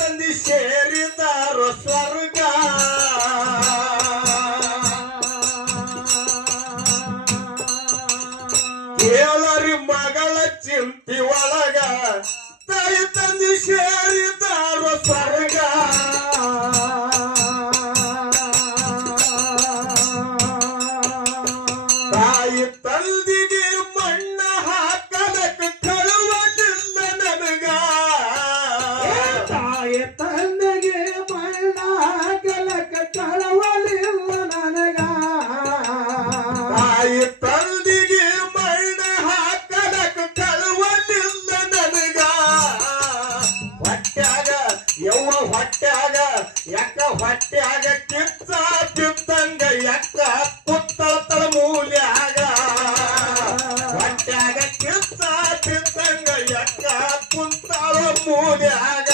ತಂದಿ ಸೇರಿದಾರೋ ಸ್ವರ್ಗ ಕೇಳರಿ ಮಗಳ ಚಿಂತಿ ಒಳಗ ತಾಯಿ ತಂದಿ ಸೇರಿದಾರೋ ಸ್ವರ್ಗ ತಾಯಿ ತಂದಿಗೆ ಮಣ್ಣ ಹಾಕಲಕ್ಕೆ ಕಳುವಲಿಲ್ಲ ನನಗ ತಾಯಿ ತಂದೆಗೆ ಮಣ್ಣ ಹಾಕಲಕ್ಕೆ ಕಳುವಲಿಲ್ಲ ನನಗ ತಾಯಿ ತಂದಿಗೆ ಮಣ್ಣ ಹಾಕಲಕ್ಕೆ ಕಳುವಲಿಲ್ಲ ನನಗ ಹೊಟ್ಯಾಗ ಯವ್ವ ಹೊಟ್ಯಾಗ ಯಾಕ ಹೊಟ್ಯಾಗ ಕಿತ್ತ ತಿತ್ತಂಗ ಯಾಕ ಕುತ್ತಳ ಮೂಲ್ಯಾಗ ಹೊಟ್ಯಾಗ ಕಿತ್ತ ತಿತ್ತಂಗ ಯಾಕ ಕುಂತಾಳ ಮೂಲ್ಯಾಗ